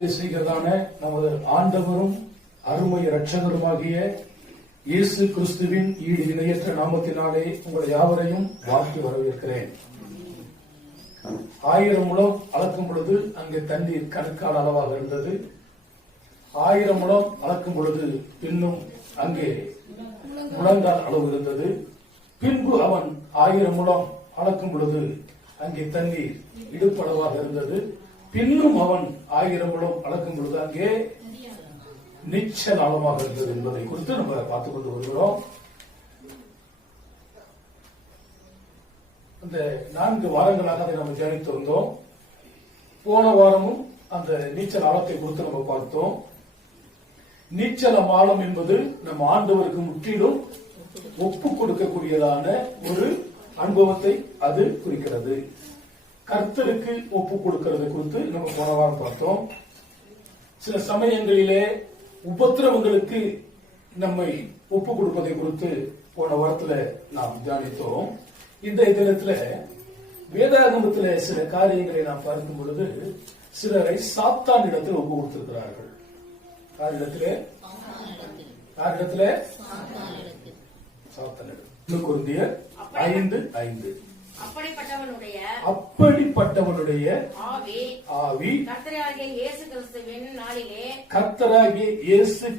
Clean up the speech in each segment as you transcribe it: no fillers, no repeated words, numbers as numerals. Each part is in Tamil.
செய்கிறதான நமது ஆண்டவரும் அருமை இரட்சகருமாகிய இயேசு கிறிஸ்துவின் ஈடு இணையற்ற நாமத்தினாலே உங்களை யாவரையும் வாழ்த்து வரவேற்கிறேன். 1000 முழம் அளக்கும் பொழுது அங்கே தண்ணீர் கணக்கான அளவாக இருந்தது. 1000 முழம் அளக்கும் பொழுது இன்னும் அங்கே முழங்கால் அளவு இருந்தது. பின்பு அவன் 1000 முழம் அளக்கும் பொழுது அங்கே தண்ணீர் இடுப்பளவாக இருந்தது. பின்னும் அவன் 1000 முழம் அளக்கும் பொழுது அங்கே நிச்சல் ஆழமாக இருந்தது என்பதை குறித்து நம்ம பார்த்துக் கொண்டு வருகிறோம். அந்த 4 வாரங்களாக அதை நம்ம தியானித்து வந்தோம். போன வாரமும் அந்த நீச்சல் ஆழத்தை குறித்து நம்ம பார்த்தோம். நீச்சல் ஆழம் என்பது நம் ஆண்டவருக்கு முற்றிலும் ஒப்பு கொடுக்கக்கூடியதான ஒரு அனுபவத்தை அது குறிக்கிறது. கர்த்தருக்கு ஒப்பு கொடுக்கிறது குறித்து நம்ம போன வாரம் பார்த்தோம். சில சமயங்களிலே உபத்திரவங்களுக்கு நம்மை ஒப்பு கொடுப்பதை குறித்து போன வாரத்துல நாம் தியானித்தோம். இந்த தினத்துல வேதாகமத்துல சில காரியங்களை நாம் பார்க்கும் பொழுது சிலரை சாத்தான் இடத்தில் ஒப்பு கொடுத்திருக்கிறார்கள். யாரிடத்திலே? சாத்தான் இடம். 1 கொரிந்தியர் 5:5. அப்படிப்பட்டவனுடைய ஆவி கர்த்தராகிய இயேசு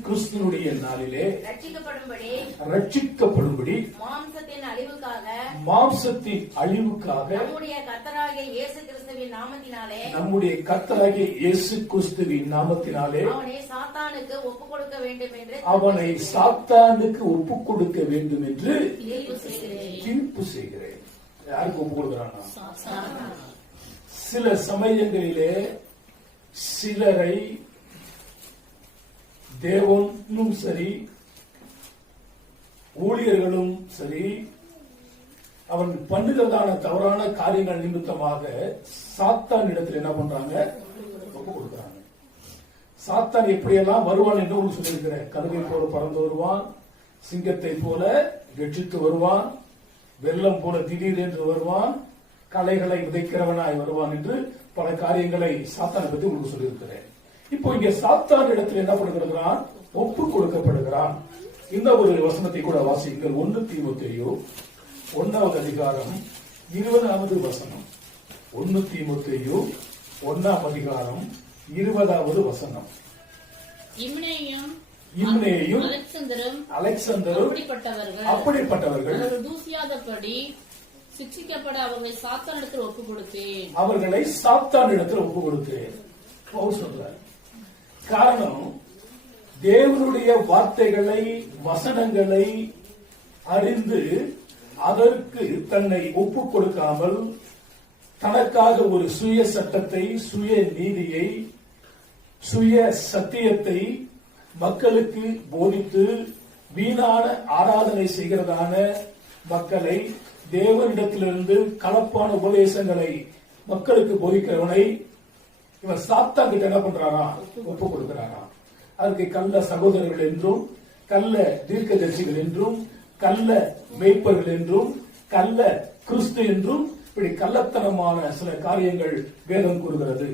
கிறிஸ்துவினுடைய நாளிலே ரட்சிக்கப்படும்படி மாம்சத்தின் அழிவுக்காக நம்முடைய கர்த்தராகிய இயேசு கிறிஸ்துவின் நாமத்தினாலே அவனை சாத்தானுக்கு ஒப்புக் கொடுக்க வேண்டும் என்று தீர்ப்பு செய்கிறேன். யாருக்கு ஒப்பு கொடுக்கிறானா? சில சமயங்களிலே சிலரை தேவனும் சரி ஊழியர்களும் சரி அவன் பண்ணுகிறதான தவறான காரியங்கள் நிமித்தமாக சாத்தான் இடத்தில் என்ன பண்றாங்க? ஒப்பு கொடுக்கிறாங்க. சாத்தான் எப்படியெல்லாம் வருவான் என்று உங்களுக்கு சொல்லியிருக்கிறேன். கழுகை போல பறந்து வருவான், சிங்கத்தை போல கெட்சித்து வருவான், வெள்ளம் போல திடீர் என்று வருவான், கலைகளை விதைக்கிறவனாய் வருவான் என்று பல காரியங்களை சாத்தானை பற்றி உங்களுக்கு சொல்லியிருக்கிறேன். இப்போ இங்க சாத்தான் இடத்தில் என்ன பண்ணுகிறான்? ஒப்பு கொடுக்கப்படுகிறான். இந்த ஒரு வசனத்தை கூட வாசிங்கள். 1 தீமோத்தேயு 1வது அதிகாரம் 20வது வசனம். 1 தீமோத்தேயு 1ஆம் அதிகாரம் 20வது வசனம். இம்னேயும் அலெக்சந்தரும் அப்படிப்பட்டவர்கள் தூசியாதபடி சிக்ஷிக்கப்பட அவர்களை சாத்தானிடத்தில் ஒப்பு கொடுத்தேன். சொல்றார். காரணம், தேவனுடைய வார்த்தைகளை வசனங்களை அறிந்து அதற்கு தன்னை ஒப்பு கொடுக்காமல் தனக்காக ஒரு சுய சட்டத்தை, சுய நீதியை, சுய சத்தியத்தை மக்களுக்கு போதித்து வீணான ஆராதனை செய்கிறதான மக்களை, தேவனிடத்திலிருந்து கலப்பான உபதேசங்களை மக்களுக்கு போதிக்கிறவனை இவன் சாத்தான் கிட்ட என்ன பண்றானா? ஒப்பு கொடுக்கிறானா? அதுக்கு கள்ள சகோதரர்கள் என்றும், கள்ள தீர்க்கதரிசிகள் என்றும், கள்ள மேய்ப்பர்கள் என்றும், கள்ள கிறிஸ்து என்றும் இப்படி கள்ளத்தனமான சில காரியங்கள் வேதம் கூறுகிறது.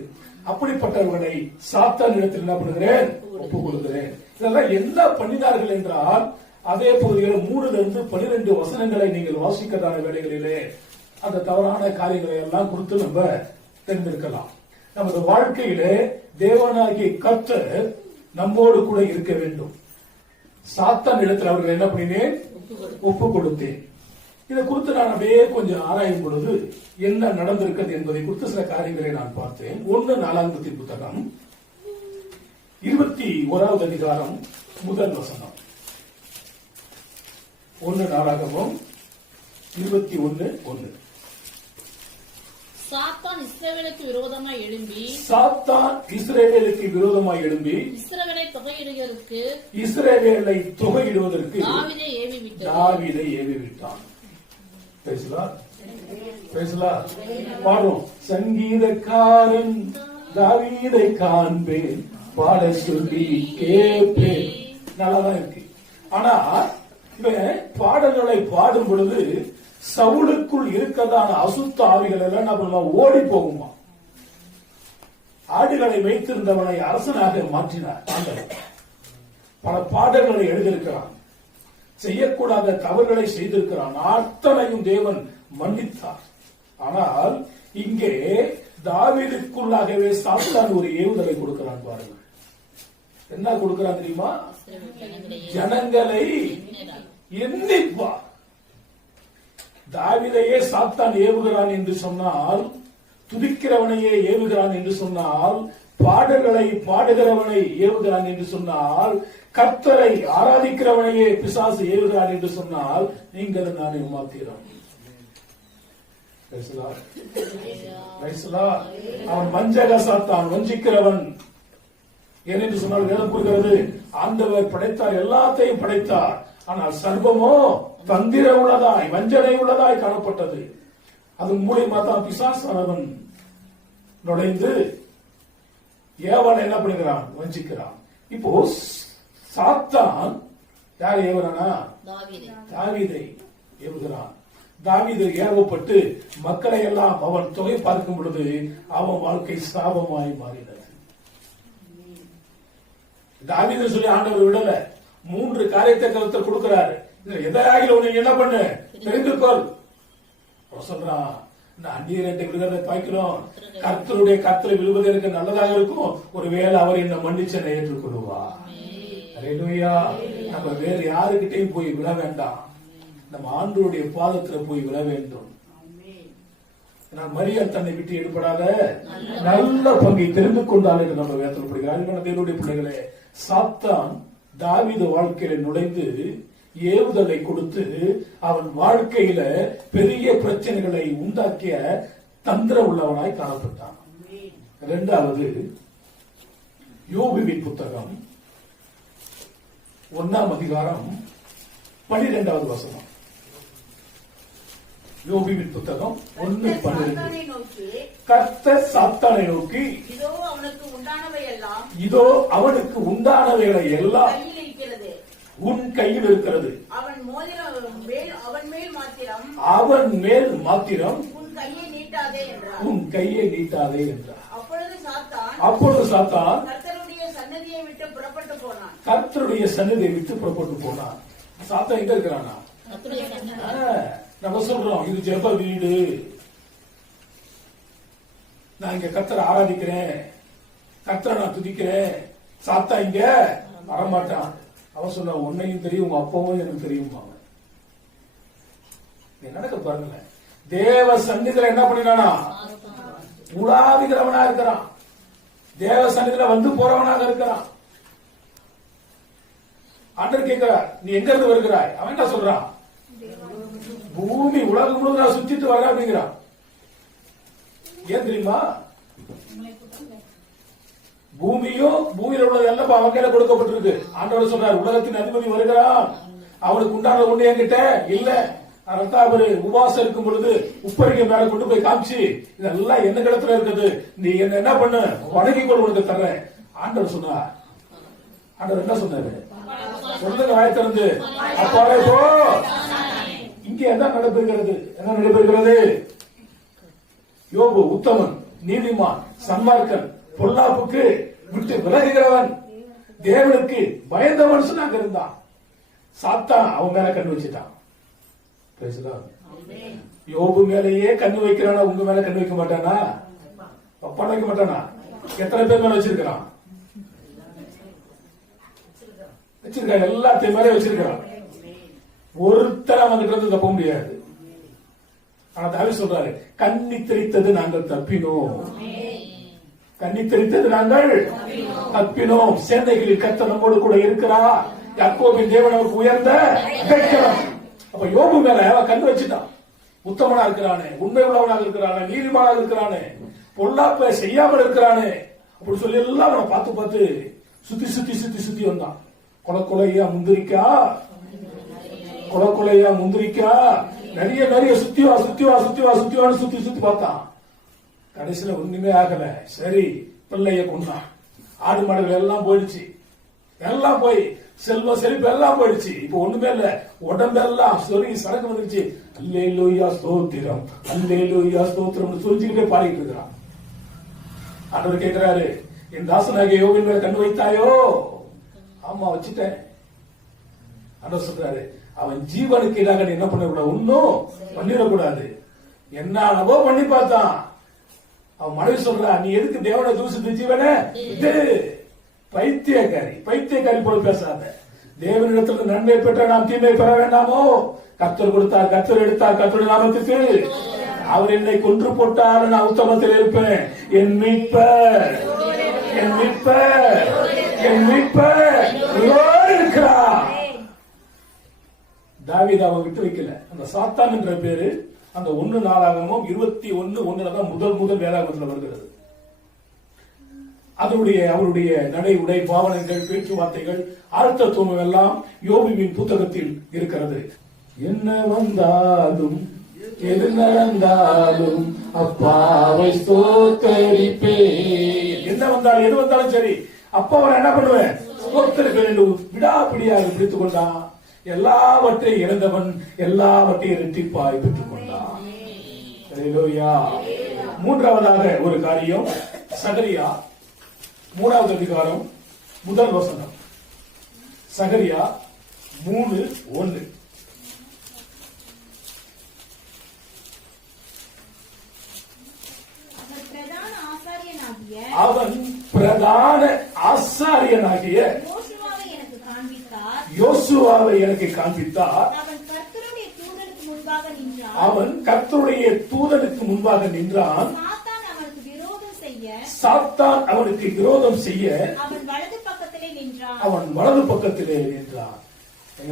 அப்படிப்பட்டவர்களை சாத்தான் இடத்தில் என்ன பண்ணுகிறேன்? ஒப்பு கொடுக்கிறேன். இதெல்லாம் என்ன பண்ணினார்கள் என்றால், அதே பகுதியில் 3 to 12 வசனங்களை நீங்கள் வாசிக்கிறதான வேளைகளிலே அந்த தவறான காரியங்களை எல்லாம் குறித்து நம்ம தெரிந்திருக்கலாம். நமது வாழ்க்கையிலே தேவனாகிய கர்த்தர் நம்மோடு கூட இருக்க வேண்டும். சாத்தான் இடத்தில் அவர்கள் என்ன பண்ணினேன்? ஒப்பு கொடுத்தேன். இதை குறித்து நான் அப்படியே கொஞ்சம் ஆராயும் பொழுது என்ன நடந்திருக்கிறது என்பதை குறித்து சில காரியங்களை நான் பார்த்தேன். 1 நாளாகமத்தின் புத்தகம் 21வது அதிகாரம் 1 வசனம். 1 நாளாகமம் 21:1. சாத்தான் இஸ்ரவேலுக்கு விரோதமாய் எழும்பி இஸ்ரவேலை தொகையிடுவதற்கு தாவீதை ஏவி விட்டான். பாடும். சங்கீதக்காரன் தாவீதை காண்பேன், பாட சொல்லி கேட்பேன். நல்லாதான் இருக்கு. ஆனா இவன் பாடல்களை பாடும் பொழுது சவுலுக்குள் இருக்கதான அசுத்த ஆவிகள் எல்லாம் ஓடி போகுமா? ஆடுகளை வைத்திருந்தவனை அரசனாக மாற்றினார். பல பாடல்களை எழுதியிருக்கிறான். செய்யக்கூடாத தவறுகளை செய்திருக்கிறான். அத்தனையும் தேவன் மன்னித்தார். ஆனால் இங்கே தாவீதுக்குள்ளாகவே சாத்தான் ஒரு ஏவுதலை கொடுக்கிறான். பாருங்கள், என்ன கொடுக்கிறான் தெரியுமா? ஜனங்களை எண்ணிப்பார். தாவீதையே சாத்தான் ஏவுகிறான் என்று சொன்னால், துதிக்கிறவனையே ஏவுகிறான் என்று சொன்னால், பாடல்களை பாடுகிறவனை ஏவுகிறான் என்று சொன்னால், கர்த்தரை ஆராதிக்கிறவனையே பிசாசு ஏவுகிறான் என்று சொன்னால், நீங்கள் நான் மாத்திரம். அவன் வஞ்சக சாத்தான், வஞ்சிக்கிறவன். ஏனென்று சொன்னால் வேதம் கூறுகிறது, ஆண்டவர் படைத்தார், எல்லாத்தையும் படைத்தார். ஆனால் சர்வமோ தந்திர உள்ளதாய், வஞ்சனை உள்ளதாய் காணப்பட்டது. அது மூலியமா தான் பிசாசானவன் நுழைந்து ஏவாளை என்ன பண்ணுகிறான்? வஞ்சிக்கிறான். இப்போ சாத்தான் யார் ஏவுறானா? தாவீதை ஏவுகிறான். தாவீது ஏவப்பட்டு மக்களை எல்லாம் அவன் தொகை பார்க்கும் பொழுது அவன் வாழ்க்கை சாபமாய் மாறினது. தாவீது சொல்லி ஆண்டவர் விடல, 3 காரியத்தை கருத்தில் கொடுக்கிறாரு. எதாகிலும் நீ என்ன பண்ணு, தெரிந்துக்கொள். சொல்றான், அந்நியரை விடுகிறதை பார்க்கிறோம், கர்த்தருடைய கர்த்தரை விழுவது எனக்கு நல்லதாக இருக்கும். ஒருவேளை அவர் என்ன மன்னிச்சனை ஏற்றுக்கொள்வா. அல்லேலூயா. நம்ம வேற யாருக்கிட்டையும் போய் விழ வேண்டாம், நம்ம ஆண்டவருடைய பாதத்துல போய் விழ வேண்டும். மரியாள் தன்னை விட்டு எடுப்படாத நல்ல பங்கை தெரிந்து கொண்டால் என்று நம்ம வேதத்தில் படிக்கிறார். தேவனுடைய பிள்ளைகளே, சாத்தான் தாவீது வாழ்க்கையில நுழைந்து ஏவுதலை கொடுத்து அவன் வாழ்க்கையில பெரிய பிரச்சனைகளை உண்டாக்கிய தந்திர உள்ளவனாய் காணப்பட்டான். 2வது யோபுவின் புத்தகம் 1ஆம் அதிகாரம் 12வது வசனம். யோபுவின் புத்தகம் 1:12. கர்த்தர் சாத்தானை நோக்கி, இதோ அவனுக்கு உண்டானவைகளை எல்லாம் உன் கையில் இருக்கிறது, அவன் மேல் மாத்திரம் உன் கையை நீட்டாதே என்றார். அப்பொழுது சாத்தான் கர்த்தருடைய சன்னதியை விட்டு புறப்பட்டு போனான். சாத்தான் எங்க இருக்கிறானா? நம்ம சொல்றோம், இது ஜெப வீடு, நான் இங்க கர்த்தரை ஆராதிக்கிறேன், கர்த்தரை நான் துதிக்கிறேன். சாத்தா இங்க வரமாட்டான். அவன் சொன்ன, உன்னையும் தெரியும், உங்க அப்பாவும் எனக்கு தெரியும். நடக்க பாருங்க, தேவ சன்னிதில என்ன பண்ணினானா? உலாவிக்கிறவனா இருக்கிறான். தேவ சன்னிதில வந்து போறவனாக இருக்கிறான். ஆண்டவர் கேட்கிறார், நீ எங்க இருந்து வருகிறாய்? அவன் என்ன சொல்றான்? பூமி உலகம் முழுவதும் சுத்திட்டு வர அப்படிங்கிறான். ஏன் தெரியுமா? பூமியும் பூமியில் உள்ளது எல்லாம் அவன் கையில கொடுக்கப்பட்டிருக்கு. ஆண்டவர் சொல்றார், உலகத்தின் அதிபதி வருகிறான், அவனுக்கு உண்டான ஒண்ணு என்கிட்ட இல்ல. அதனால அவரு உபவாசம் இருக்கும் பொழுது உப்பரிகை மேல கொண்டு போய் காமிச்சு, இதெல்லாம் என்ன இடத்துல இருக்குது, நீ என்ன பண்ணு, வணங்கிக்கொள், உனக்கு தர்றேன். ஆண்டவர் சொன்னார். ஆண்டவர் என்ன சொன்னாரு? சொல்லுங்க, வாயத்திறந்து, அப்பாலே போ. இங்க என்ன நடைபெறுகிறது? யோபு உத்தமன், நீதிமான், சன்மார்க்கன், பொல்லாப்புக்கு விட்டு விலகுகிறவன், தேவனுக்கு பயந்த மனுஷனாக இருந்தான். சாத்தான் அவன் மேல கண்ணு வச்சுட்டான். யோபு மேலேயே கண்ணு வைக்கிறானா? உங்க மேல கண்ணு வைக்க மாட்டானா? அப்பா வைக்க மாட்டானா? எத்தனை பேர் மேல வச்சிருக்கிறான்? வச்சிருக்கான், எல்லாத்தையும் மேலே வச்சிருக்கிறான். ஒருத்தர் அவங்கிட்ட இருந்து தப்ப முடியாது. ஆனா தாவீது சொல்றாரு, கண்ணி தெரித்தது நாங்கள் தப்பினோம், கண்ணி தெரித்தது நாங்கள் தப்பினோம். சேனைகளில் கர்த்தர் நம்மோடு கூட இருக்கிறார், யாக்கோபின் தேவன் அவருக்கு உயர்ந்த அடைக்கலம். அப்ப யோபு மேல கண்ணு வச்சுட்டான். உத்தமனா இருக்கிறானே, உண்மை உள்ளவனாக இருக்கிறானே, நீதிமானாக இருக்கிறானே, பொல்லாப்ப செய்யாமல் இருக்கிறானே அப்படி சொல்லி எல்லாம் அவனை பார்த்து பார்த்து சுத்தி சுத்தி சுத்தி சுத்தி வந்தான். கொலையா முந்திரிக்கா, கொலையா முந்திரிக்கா, நிறைய நிறைய சுத்திவான்னு சுத்தி பார்த்தான். கடைசியில ஒண்ணுமே ஆகல. சரி, பிள்ளைய கொண்டான். ஆடு மாடுகள் எல்லாம் போயிடுச்சு, எல்லாம் போய் செல்வ செழிப்பு எல்லாம் போயிடுச்சு. இப்ப ஒண்ணுமே இல்ல, உடம்பெல்லாம் சொறி சரக்கு வந்துருச்சு. அல்லேலூயா ஸ்தோத்திரம், அல்லேலூயா ஸ்தோத்திரம் சொல்லிச்சுக்கிட்டே பாடிட்டு இருக்கிறான். ஆண்டவர் கேட்கிறாரு, என் தாசனாகிய யோபின் மேல கண்ணு வைத்தாயோ? ஆமா, வச்சுட்டேன். ஆண்டவர் சொல்றாரு, அவன் ஜீவனுக்கு எதிராக நீ என்ன பண்ணக்கூடாது, ஒன்னும் பண்ணிடக்கூடாது. என்னவோ பண்ணி பார்த்தான். அவன் மனைவி சொல்றா, நீ எதுக்கு தேவனை தூசித்து ஜீவனை இது பைத்தியக்காரி போல பேசாத. தேவனிடத்துல நன்மை பெற்ற நாம் தீமை பெற வேண்டாமோ? கர்த்தர் கொடுத்தார், கர்த்தர் எடுத்தார், கர்த்தருடைய நாமத்துக்கு. அவர் என்னை கொன்று போட்டார், நான் உத்தமத்தில் இருப்பேன். என் மீட்பர் இருக்கிறார். தாவீது அவன் விட்டு வைக்கல. அந்த சாத்தான் என்ற பேரு அந்த 1 நாளாகமும் 21:1 தான் முதல் வேதாகமத்தில் வருகிறது. அவருடைய நடை உடை பாவனைகள் பேச்சுவார்த்தைகள் அர்த்தத்துவம் எல்லாம் யோபுவின் புத்தகத்தில் இருக்கிறது. என்ன வந்தாலும் எது நடந்தாலும் அப்பாவை ஸ்தோத்தரிப்பே. என்ன வந்தாலும் எது வந்தாலும் சரி, அப்பாவை என்ன பண்ணுவேன், ஸ்தோத்தரிக்க வேண்டும். விடாப்பிடியாக பிடித்துக் கொண்டான். எல்லாவற்றையும் இழந்தவன் எல்லாவற்றையும் இரட்டிப்பாய் பெற்றுக் கொண்டான். ஹல்லேலூயா. மூன்றாவதாக ஒரு காரியம், சகரியா 3வது அதிகாரம் 1 வசனம். சகரியா 3:1. அவன் பிரதான ஆசாரியனாகிய யோசுவாவை எனக்கு காண்பித்தார். அவன் கர்த்தருடைய தூதனுக்கு முன்பாக நின்றான். சாத்தான் அவனுக்கு விரோதம் செய்ய அவன் வலது பக்கத்திலே நின்றான். எங்க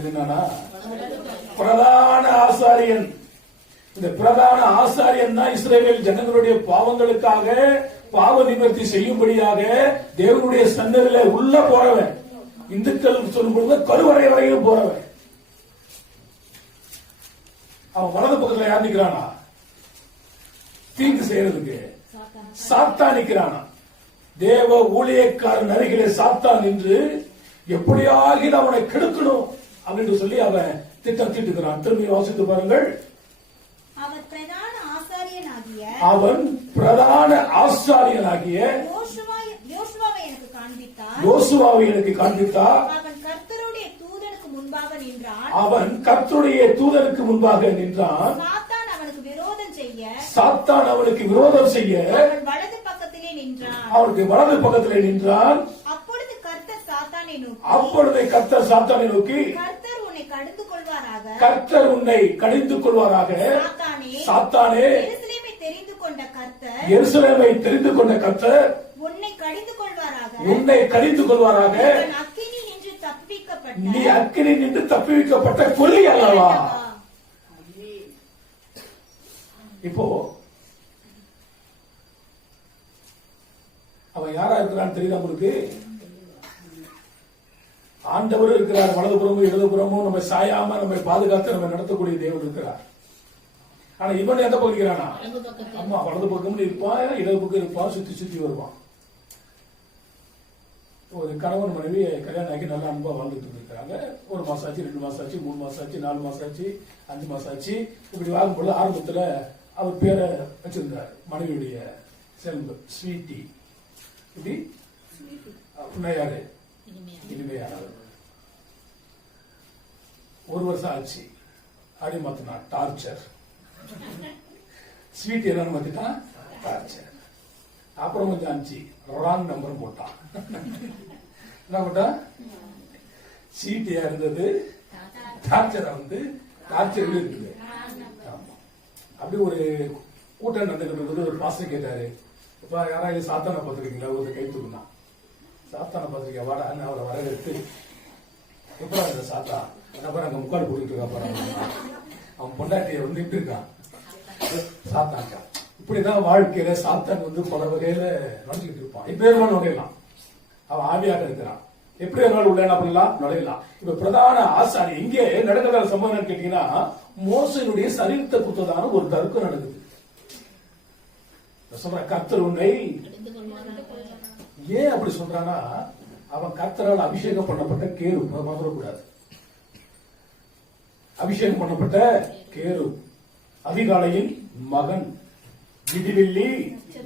பிரதான ஆசாரியன். இந்த பிரதான ஆசாரியன் தான் இஸ்ரவேல் ஜனங்களுடைய பாவங்களுக்காக பாவ நிவர்த்தி செய்யும்படியாக தேவனுடைய சன்னதியில உள்ள போறவன். இந்துக்கள் சொல்லும்போது கருவறை வரையிலும் போறவன். அவன் வலது பக்கத்துல யார் நிக்கிறானா? தீங்கு செய்யறதுக்கு சாத்தான் நிக்கிறானா? தேவ ஊழியக்காரன் அருகிலே சாத்தான் நின்று எப்படியாகி அவனை கெடுக்கணும் அப்படின்னு சொல்லி அவன் திட்டம் தீட்டுகிறான். திரும்பி வாசித்து பாருங்கள். அவன் பிரதான ஆசாரியனாகிய யோசுவாவை எனக்கு காண்பித்தார். அவன் கர்த்தருடைய தூதனுக்கு முன்பாக நின்றான். சாத்தான் அவனுக்கு விரோதம் செய்ய அவனுக்கு வலது பக்கத்திலே நின்றான். அப்பொழுது கர்த்தர் சாத்தானை நோக்கி, கர்த்தர் உன்னை கடிந்து கொள்வாராக. சாத்தானே, எருசலேமை தெரிந்து கொண்ட கர்த்தர் உன்னை கடிந்து கொள்வாராக. நீ அக்கினி நின்று தப்புவிக்கப்பட்ட கொல்லி அல்லவா? இப்போ அவன் யாரா இருக்கிறான்னு தெரியுதா உங்களுக்கு? ஆண்டவர் இருக்கிறார். வலதுபுறமும் இடதுபுறமும் நம்ம சாயாம நம்ம பாதுகாத்து நம்ம நடத்தக்கூடிய தேவன் இருக்கிறார். ஆனா இவன் எந்த பக்கம் இருக்கிறானா? அம்மா வலது பக்கம் இருப்பான், இடது பக்கம் இருப்பான், சுத்தி வருவான். ஒரு கணவன் மனைவி கல்யாணம் ஆகி நல்லா அன்பா வாழ்ந்துட்டு இருக்காங்க. 1 மாசம் ஆச்சு, 2 மாசம் ஆச்சு, 3 மாசம் ஆச்சு, 4 மாசம் ஆச்சு, 5 மாசம் ஆச்சு. இப்படி வாங்கும்போது ஆரம்பத்துல அவர் பேரை வச்சிருந்தார். மனைவியுடைய செல்வ ஸ்வீட்டி. இப்படி யாரு? இனிமையானவர். 1 வருஷம் ஆச்சு, அப்படி மாத்தினா டார்ச்சர். ஸ்வீட் என்னன்னு மாத்திட்டான், டார்ச்சர். அப்புறம் கொஞ்சம் ஆச்சு, ராங் நம்பர் போட்டான். என்ன போட்டான்? சீட்டியா இருந்தது டார்ச்சரா வந்து டார்ச்சர் இருக்குது. அப்படி ஒரு கூட்டம் நடந்துகிட்டு ஒரு பாஸ்டர் கேட்டாரு, இப்ப யாராவது சாத்தான பார்த்துருக்கீங்களா? ஒரு கை தூக்குனா, சாத்தான பார்த்துருக்கீங்க வாடா, அவரை வரவேற்று எப்படா இந்த சாத்தா அப்புறம் அங்க முக்காடு போட்டுட்டு இருக்கா பாரு. அவன் பொண்டாட்டிய வந்துட்டு இருக்கான் சாத்தான்க்கா. இப்படிதான் வாழ்க்கையில சாத்தான் வந்து பல வகையில நுழைஞ்சிட்டு இருப்பான். இப்ப நுழையலாம். அவன் ஆவியாக இருக்கிறான். எப்படி ஒரு உள்ள என்ன பண்ணலாம், நுழையலாம். இப்ப பிரதான ஆசாரி இங்கே நடக்கிற சம்பவம் கேட்டீங்கன்னா, மோசனுடைய சரீரத்தை குத்ததான ஒரு தர்க்கம் நடக்குது. சொல்ற கர்த்தர் உன்னை ஏன் அப்படி சொல்றானா, அவன் கர்த்தரால் அபிஷேகம் பண்ணப்பட்ட கேரு, மறந்துடக்கூடாது. அபிஷேகம் பண்ணப்பட்ட கேரு, அதிகாலையின் மகன், விடிவெள்ளி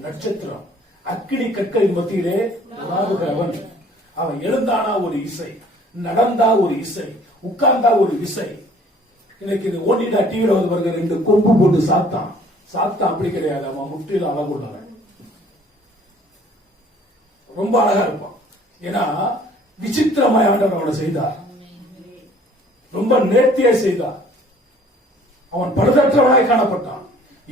நட்சத்திரம். அக்கினி கற்களின் மத்தியிலே உலாவுகிறவன். அவன் எழுந்தானா ஒரு இசை, நடந்தா ஒரு இசை, உட்கார்ந்தா ஒரு இசை. இன்னைக்கு இது ஓடிட்டா டிவியில வந்து பாருங்க, 2 கொம்பு போட்டு சாத்தான். சாத்தான் அப்படி கிடையாது, அவன் முற்றிலும் அழகுள்ளவன். ரொம்ப அழகா இருப்பான். ஏன்னா விசித்திரமாய் ஆண்டவர் அவனை செய்தார், ரொம்ப நேர்த்தியை செய்தார். அவன் பழுதற்றவனாய் காணப்பட்டான்.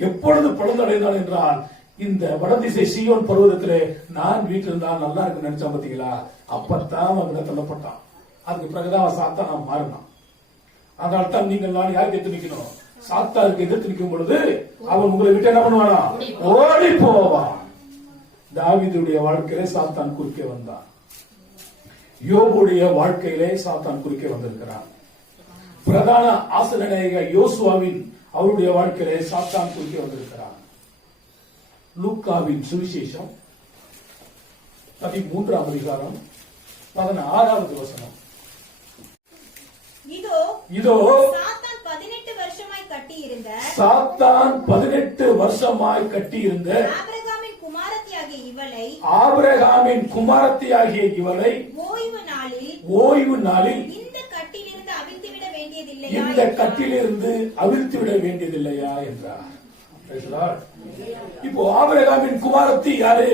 எப்பொழுது பழுதடைந்தான் என்றால், இந்த வடதிசை சீயோன் பருவத்திலே நான் வீட்டில் இருந்தால் நல்லா இருக்கு நினைச்சா பாத்தீங்களா, அப்பத்தான் அவன் தள்ளப்பட்டான். அதுக்கு பிறகுதான் அவன் சாத்தானா மாறினான். அதனால தான் நீங்கள் நான் யாருக்கு எதிர்த்து நிக்கணும்? சாத்தானுக்கு எதிர்த்து நிற்கும் பொழுது அவன் உங்களை விட்டு என்ன பண்ணுவானா? ஓடி போவான். தாவீதுடைய வாழ்க்கையிலே சாத்தான் குறுக்கே வந்தான். யோபுடைய வாழ்க்கையிலே சாத்தான் குறுக்கே வந்திருக்கிறான். பிரதான ஆசிரியனாகிய யோசுவாவின் அவருடைய வாழ்க்கையிலே சாத்தான் குறுக்கே வந்திருக்கிறான். லூக்காவின் சுவிசேஷம் 13ஆம் அதிகாரம் 16வது வசனம். இதோ சாத்தான் 18 வருஷமாய் கட்டியிருந்த ஆபிரகாமின் குமாரத்தியாகிய இவளை ஓய்வு நாளில் இந்த கட்டிலிருந்து அவிழ்த்து விட வேண்டியதில்லையா என்றார். இப்போ ஆபிரகாமின் குமாரத்தி யாரு?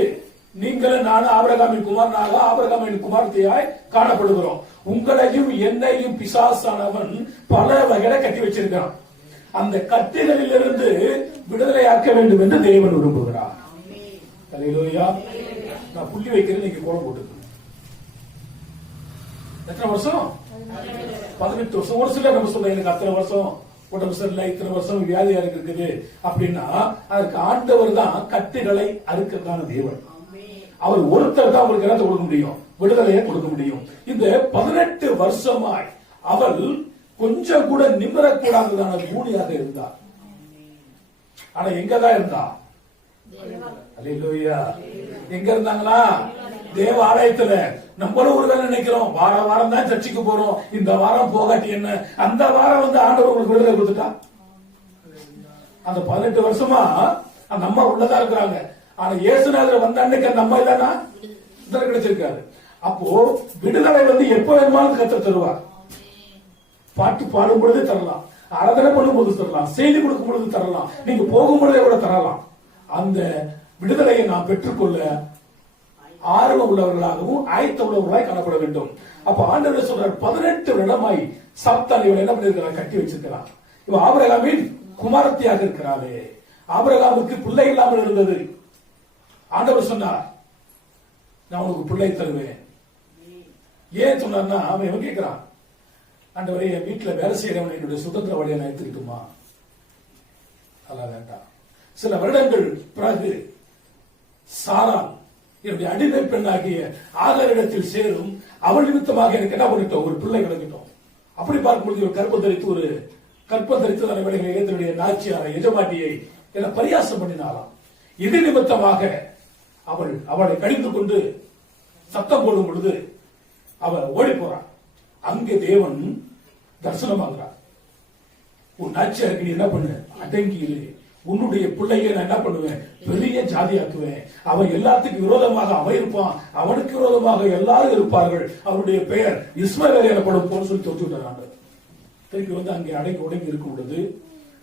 நீங்களும் நானும் ஆபிரகாமின் குமாரனாக, ஆபிரகாமின் குமாரத்தியாய் காணப்படுகிறோம். உங்களையும் என்னையும் பிசாசானவன் பல வகையில கட்டி வச்சிருக்கான். அந்த கட்டிகளிலிருந்து விடுதலையாக்க வேண்டும் என்று தேவன் விரும்புகிறார். அல்லேலூயா. நான் புள்ளி வைக்கிறேன், நீங்க கோலம் போட்டு. எத்தனை வருஷம்? 18 வருஷம். ஒரு சிலர் நம்ம சொல்ல, எனக்கு அத்தனை வருஷம் உடம்பு சரியில்லை, இத்தனை வருஷம் வியாதியா இருக்குது அப்படின்னா, அதற்கு ஆண்டவர் தான் கட்டுகளை அறுக்கிறதான தேவன். அவர் ஒருத்தர் தான் அவருக்கு என்ன கொடுக்க முடியும்? விடுதலையை கொடுக்க முடியும். இந்த 18 வருஷமாய் அவள் கொஞ்சம் கூட நிமிரக்கூடாததான பூனியாக இருந்தார். ஆனா எங்கதான் இருந்தா? அல்லேலூயா. எங்க இருந்தாங்களா? தேவ ஆலயத்துல. நம்மளும் ஒரு வேலை நினைக்கிறோம், வாரம் தான் சர்ச்சைக்கு போறோம், இந்த வாரம் போகாட்டி என்ன, அந்த வாரம் வந்து ஆண்டவர் உங்களுக்கு விடுதலை கொடுத்துட்டா. அந்த 18 வருஷமா அந்த அம்மா உள்ளதா இருக்கிறாங்க. ஆனா இயேசுநாதர் வந்த அன்னைக்கு அந்த அம்மா இல்லன்னா விடுதலை கிடைச்சிருக்காரு. அப்போ விடுதலை வந்து எப்ப வேணுமானு கர்த்தர் தருவார். பாட்டு பாடும் பொழுது தரலாம், ஆராதனை பண்ணும் போது தரலாம், செய்தி கொடுக்கும் பொழுது தரலாம், நீங்க போகும் பொழுதே கூட தரலாம். அந்த விடுதலையை நாம் பெற்றுக்கொள்ள ஆர்வம் உள்ளவர்களாகவும் ஆயத்த உள்ளவர்களாய் காணப்பட வேண்டும். அப்ப ஆண்டவர் சொல்றார், 18 வருடமாய் சாத்தான் இவன் என்ன பண்ணிருக்கிறான்? கட்டி வச்சிருக்கிறான். இவன் ஆபிரகாமின் குமாரத்தியாக இருக்கிறாளே. ஆபிரகாமுக்கு பிள்ளை இல்லாமல் இருந்தது. ஆண்டவர் சொன்னார், நான் உனக்கு பிள்ளை தருவேன். ஏன் சொன்னார்னா, அவன் கேட்கிறான், ஆண்டவரே என் வீட்டுல வேலை செய்யறவன் என்னுடைய சுதந்திர வழியை நான் எடுத்துக்கிட்டுமா? அதெல்லாம் வேண்டாம். சில வருடங்கள் பிறகு சாராள் என்னுடைய அடிமை பெண்ணாகிய ஆகாரிடத்தில் சேரும். அவள் நிமித்தமாக எனக்கு என்ன பண்ணிட்டோம்? ஒரு பிள்ளை கிடைக்கட்டும். அப்படி பார்க்கும்போது ஒரு கற்பம் தரித்து வேலைகளை தன்னுடைய நாச்சியாரை, எஜமாட்டியை என பரியாசம் பண்ணினாலாம். இது நிமித்தமாக அவளை கடிந்து கொண்டு சத்தம் போடும் பொழுது அவள் ஓடி போறான். அங்கே தேவன் தரிசனமாகிறார். உன் நாச்சியாருக்கு நீ என்ன பண்ணு? அடங்கி இல்லை. உன்னுடைய பிள்ளையை நான் என்ன பண்ணுவேன்? பெரிய ஜாதியாக்குவேன். அவன் எல்லாத்துக்கும் விரோதமாக அவன் இருப்பான், அவனுக்கு விரோதமாக எல்லாரும் இருப்பார்கள். அவனுடைய பெயர் இஸ்மவேல் எனப்படும் போல சொல்லி தொட்டு விட்டார். திருப்பி வந்து அங்கே அடங்கி உடங்கி இருக்கும் பொழுது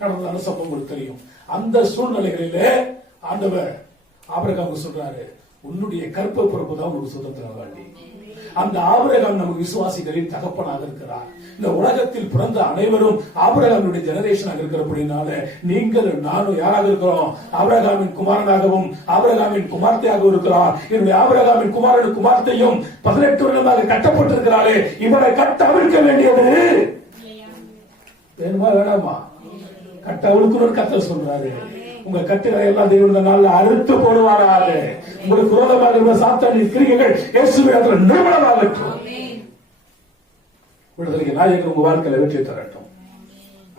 நடந்த சம்பவம் தெரியும். அந்த சூழ்நிலைகளிலே ஆண்டவர் ஆபிரகாமுக்கு சொல்றாரு, உன்னுடைய கற்ப பிறப்பு தான் உங்களுக்கு சுதந்திரம் வேண்டி. அந்த ஆபிரகாம் நமக்கு விசுவாசிகளின் தகப்பனாக இருக்கிறார். இந்த உலகத்தில் பிறந்த அனைவரும் ஆபிரகாமுடைய ஜெனரேஷனாக இருக்கிறபடினால நீங்கள் நானும் யாராக இருக்கிறோம்? ஆபிரகாமின் குமாரனாகவும் ஆபிரகாமின் குமார்த்தையாக இருக்கிறார். என்னுடைய ஆபிரகாமின் குமாரனும் குமார்த்தையும் 18 வருடமாக கட்டப்பட்டிருக்கிறாரே, இவரை கட்ட அவிழ்க்க வேண்டியது வேணுமா வேணாமா? கட்ட அவிழ்க்கணும் கர்த்தர் சொல்றாரு. உங்க கட்டுகளை எல்லாம் தேவனுடைய நாள்ல அறுத்து போடுவாராக. உங்களுக்கு விரோதமாக இருந்த சாத்தானின் கிரியைகள் இயேசுவின் நாமத்தில் நிர்மூலமாகட்டும். விடுதலைக்கு நாயகர் உங்க வாழ்க்கையில வெற்றி தரட்டும்.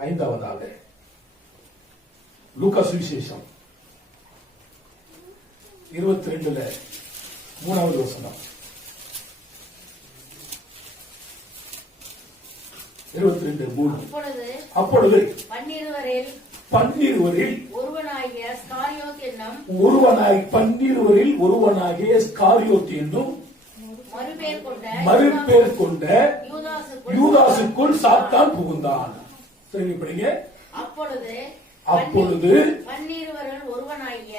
5வது லூக்கா சுவிசேஷம் 22 3வது வசனம். 22:3. அப்பொழுது 12 ஒருவனாகிய ஸ்காரியோத் பன்னிருவரில் ஒருவனாகிய ஸ்காரியோத் என்னும் மறுபேர் கொண்ட யூதாசுக்குள் சாத்தான் புகுந்தான். திரும்பி படிங்க. அப்பொழுது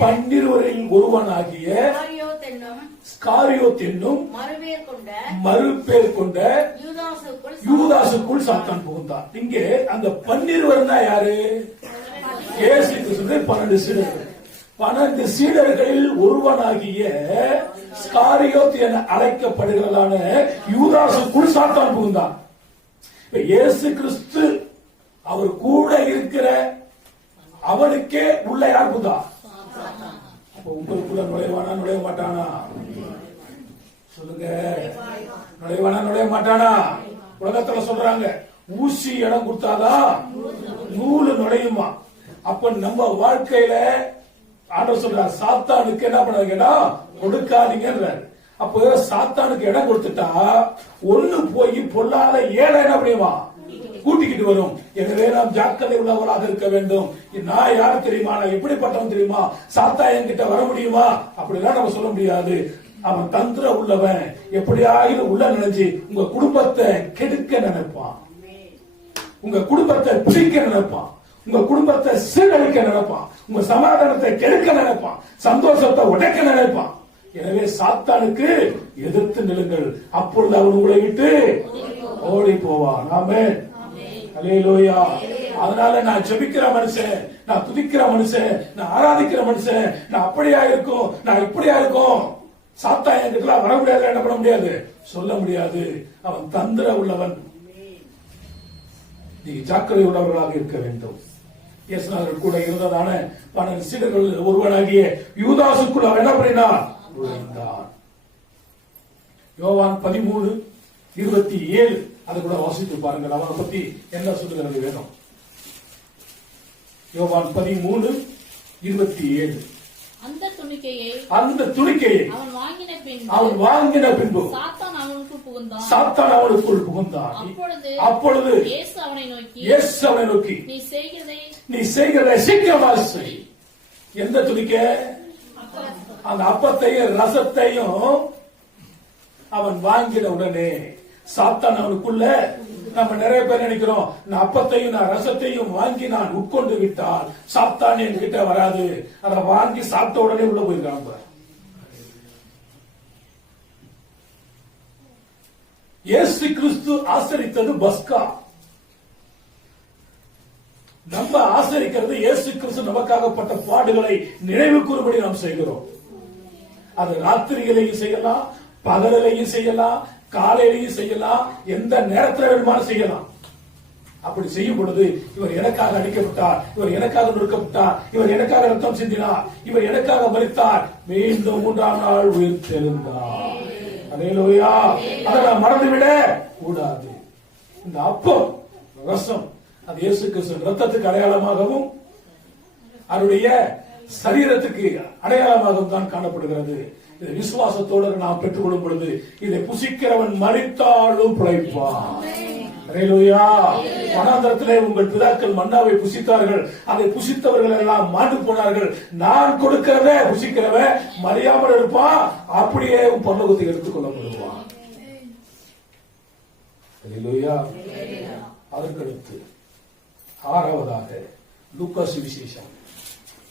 பன்னிருவரில் ஒருவனாகிய ஸ்காரியோத் என்னும் மறுபேர் கொண்ட யூதாசுக்குள் சாத்தான் புகுந்தான். இங்கே அந்த 12 யாரு? இயேசு கிறிஸ்துவின் 12 சீடர்கள். 12 சீடர்களில் ஒருவனாகிய ஸ்காரியோத் என அழைக்கப்படுகிறதான யூதாசுக்குள் சாத்தான் புகுந்தான். இயேசு கிறிஸ்து அவர் கூட இருக்கிற அவனுக்கே உள்ள யார் புகுந்தா? அப்ப உங்களுக்குள்ள நுழைவானா நுழைய மாட்டானா? சொல்லுங்க. நுழைவானா நுழைய மாட்டானா? உலகத்துல சொல்றாங்க ஊசி இடம் கொடுத்தாதான் நூலு நுழையுமா. அப்ப நம்ம வாழ்க்கையில ஆண்டவர் சொல்றார் சாத்தானுக்கு என்ன பண்ணாங்கன்னா கொடுக்காதீங்கன்றார். அப்ப சாத்தானுக்கு இடம் கொடுத்துட்டா ஒண்ணு போய் பொல்லாத 7 என்ன பண்ணியுமா கூட்டிக்கிட்டு வரும். எனவே நாம் ஜாக்கிரதை உள்ளவர்களாக இருக்க வேண்டும். நான் யாரு தெரியுமா? நான் எப்படிப்பட்டவன் தெரியுமா? சாத்தா என்கிட்ட வர முடியுமா? அப்படிலாம் நம்ம சொல்ல முடியாது. அவன் தந்திர உள்ளவன். எப்படியாவது உள்ள நினைச்சு உங்க குடும்பத்தை கெடுக்க நினைப்பான், உங்க குடும்பத்தை பிடிக்க நினைப்பான், உங்க குடும்பத்தை சீரழிக்க நினைப்பான், உங்க சமாதானத்தை கெடுக்க நினைப்பான், சந்தோஷத்தை உடைக்க நினைப்பான். எனவே சாத்தானுக்கு எதிர்த்து நிலுங்கள், அப்பொழுது அவன் உங்களை விட்டு ஓடி போவான். ஆமென். அல்லேலூயா. அதனால நான் ஜெபிக்கிற மனுஷன், நான் துதிக்கிற மனுஷன், நான் ஆராதிக்கிற மனுஷன், நான் அப்படியா இருக்கும், நான் இப்படியா இருக்கும். சாத்தா என்கிட்ட வர முடியாது, என்ன பண்ண முடியாது, சொல்ல முடியாது. அவன் தந்திர உள்ளவன். நீங்க ஜாக்கிரதை உள்ளவர்களாக இருக்க வேண்டும். இயேசுநாதர் கூட இருந்ததான 12 சீடர்கள் ஒருவனாகிய யூதாசுக்குள் அவன் என்ன பண்ணினான்? நுழைந்தான். யோவான் 13:27 அதை கூட வாசித்து பாருங்கள். அவனை பத்தி என்ன சொல்லுகிறது வேணும். யோவான் 13:27. அந்த துணிக்கையை அவன் வாங்கின பின்பு சாத்தான் அவனுக்குள் புகுந்தான். அப்பொழுது இயேசு அவனை நோக்கி நீ செய்கிறதை சீக்கிரமாக செய். எந்த துணிக்கை? அந்த அப்பத்தையும் ரசத்தையும் அவன் வாங்கின உடனே சாத்தான் அவனுக்குள்ள. நம்ம நிறைய பேர் நினைக்கிறோம் நான் அப்பத்தையும் நான் ரசத்தையும் வாங்கி நான் உட்கொண்டு விட்டால் சாத்தான் என்கிட்ட வராது. அதை வாங்கி சாப்பிட்ட உடனே உள்ள போயிருக்காங்க. இயேசு கிறிஸ்து ஆசரித்தது பஸ்கா. நம்ம ஆசரிக்கிறது இயேசு கிறிஸ்து நமக்காகப்பட்ட பாடுகளை நினைவு கூறும்படி நாம் செய்கிறோம். அது ராத்திரிகளையும் செய்யலாம், பகலையும் செய்யலாம், காலையிலையும் செய்யலாம், எந்த நேரத்தில் வேணுமானும் செய்யலாம். அப்படி செய்யும் பொழுது இவர் எனக்காக அடிக்கப்பட்டார், இவர் எனக்காக நொறுக்கப்பட்டார், இவர் எனக்காக ரத்தம் சிந்தினார், இவர் எனக்காக மரித்தார், மீண்டும் 3ஆம் நாள் உயிர் தெழுந்தார். அல்லேலூயா. அதை நாம் மறந்துவிட கூடாது. இந்த அப்பம் ரசம் அது இயேசு கிறிஸ்து ரத்தத்துக்கு அடையாளமாகவும் அவருடைய சரீரத்துக்கு அடையாளமாகவும் தான் காணப்படுகிறது. இதை விசுவாசத்தோடு நாம் பெற்றுக்கொள்ளும் பொழுது இதை புசிக்கிறவன் மரித்தாலும் பிழைப்பான். அல்லேலூயா. வனாந்தரத்திலே உங்கள் பிதாக்கள் மன்னாவை புசித்தார்கள், அதை புசித்தவர்கள் எல்லாம் மாண்டு போனார்கள். நான் கொடுக்கிறத புசிக்கிறவன் மறியாமல் இருப்பான், அப்படியே பரலோகத்தை எடுத்துக் கொள்ளப்படுவான். அல்லேலூயா. அதற்கடுத்து 6வதாக லூக்கா சுவிசேஷம்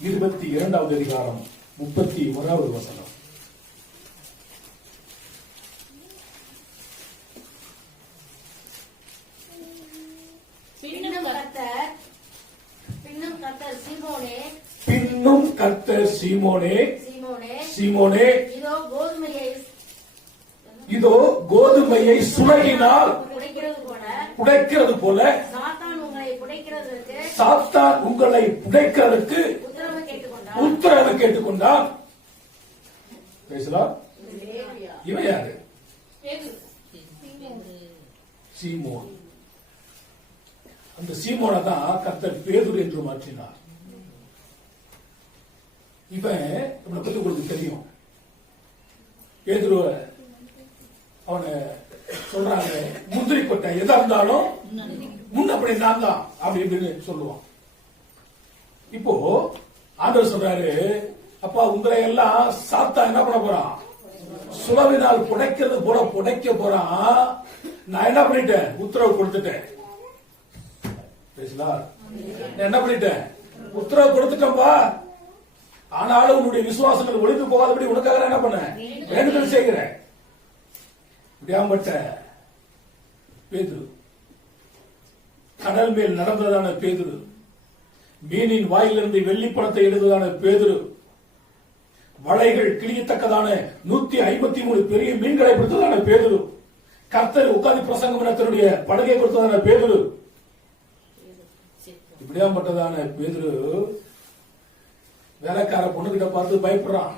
22வது அதிகாரம் 31வது வசனம். பின்னும் கர்த்தர் சீமோனே இதோ கோதுமையை சுலகினால் புடைக்கிறது போல சாத்தான் உங்களை புடைக்கிறதுக்கு உத்தரவு கேட்டுக்கொண்டார். பேசலாம். இவன் யாரு? சீமோன். அந்த சீமோனை தான் கர்த்தர் பேதுரு என்று மாற்றினார். இவன் இவனை பத்தி உங்களுக்கு தெரியும். பேதுரு அவனை சொல்றாங்க முந்திரி கொட்டை எதா இருந்தாலும் முன்ன அப்படி நான் தான் அப்படி இப்படின்னு சொல்லுவான். இப்போ ஆண்டவர் சொல்றாரு அப்பா உங்களை எல்லாம் சாத்தா என்ன பண்ண போறான்? சுலவினால் புடைக்கிறது போல புடைக்க போறான். நான் என்ன பண்ணிட்டேன்? உத்தரவு கொடுத்துட்டேன். நான் என்ன பண்ணிட்டேன்? உத்தரவு கொடுத்துட்டேன்பா. ஆனாலும் உன்னுடைய விசுவாசங்கள் ஒழிந்து போகாதபடி உனக்காக என்ன பண்ண வேண்டுதல் செய்கிறேன். இப்படியாம்பட்ட பேதுரு, கடல் மேல் நடந்ததான பேதுரு, மீனின் வாயிலிருந்து வெள்ளிப்பணத்தை எடுத்ததான பேதுரு, வலைகள் கிழியத்தக்கதான 153 பெரிய மீன்களை கொடுத்ததான பேதுரு, கர்த்தர் உட்கார்ந்து பிரசங்கம் தன்னுடைய படகை கொடுத்ததான பேதுரு, இப்படியாம்பட்டதான பேதுரு வேலைக்கார பொண்ணுகிட்ட பார்த்து பயப்படுறான்.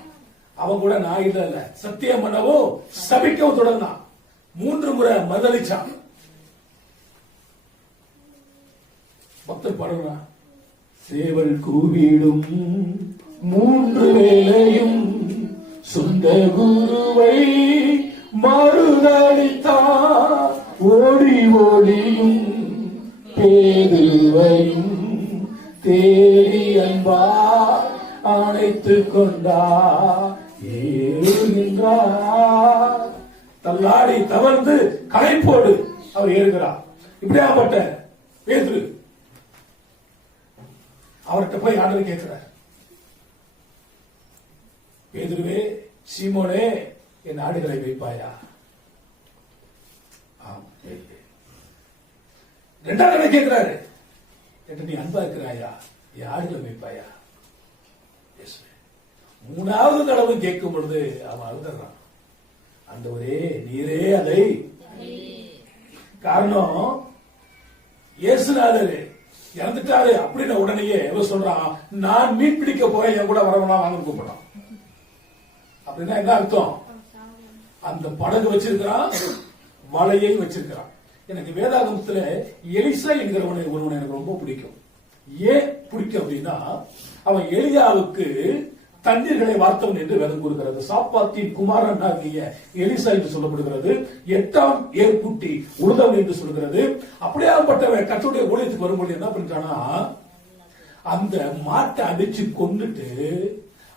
அவன் கூட நான் இல்ல சத்தியம் பண்ணவும் சபிக்கவும் தொடர்ந்தான். 3 முறை மறுதளிச்சான். பக்தர் பாடுறான், சேவல் கூவிடும் 3 வேளையும் சொந்த குருவை மறுதளித்தார். ஓடி ஓடியும் பேதுருவையும் தேடி அன்பா அணைத்துக் கொண்டார். ஏறுகின்றார், தள்ளாடி தவழ்ந்து களைப்போடு அவர் ஏறுகிறார். இப்படியாப்பட்ட பேதுரு அவர்கிட்ட போய் ஆண்டவர் கேட்கிறார், பேதுருவே, சீமோனே, என் ஆடுகளை வைப்பாயா? ரெண்டாவது தடவை கேட்கிறாரு, நீ அன்பா இருக்கிறாயா? என் ஆடுகளை வைப்பாயா? மூணாவது தடவை கேட்கும் பொழுது அவன் அழுதுறான், ஆண்டவரே நீரே அதை. காரணம் இயேசுநாதர் இறந்துட்டாரு அப்படின்னு உடனேயே சொல்றான், நான் மீன் பிடிக்க போறேன், என் கூட வரவனா வாங்க கூப்பிடுறான். அப்படின்னா என்ன அர்த்தம்? அந்த படகு வச்சிருக்கிறான், வலையை வச்சிருக்கிறான். எனக்கு வேதாகமத்துல எலிசா என்கிறவனை ஒருவனை எனக்கு ரொம்ப பிடிக்கும். ஏன் பிடிக்கும் அப்படின்னா, அவன் எலியாவுக்கு தண்ணீர்களை வார்த்தவன் என்று வேதம் கூறுகிறது. சாப்பாத்தின் குமாரன் ஆகிய எலிசா என்று சொல்லப்படுகிறது. 8ஆம் ஏர்க்குட்டி உழுதவன் என்று சொல்கிறது. அப்படியாப்பட்டவன் கர்த்தருடைய ஊழியத்துக்கு வரும்போது என்ன பண்ணிட்டானா, அந்த மாட்டை அடிச்சு கொண்டுட்டு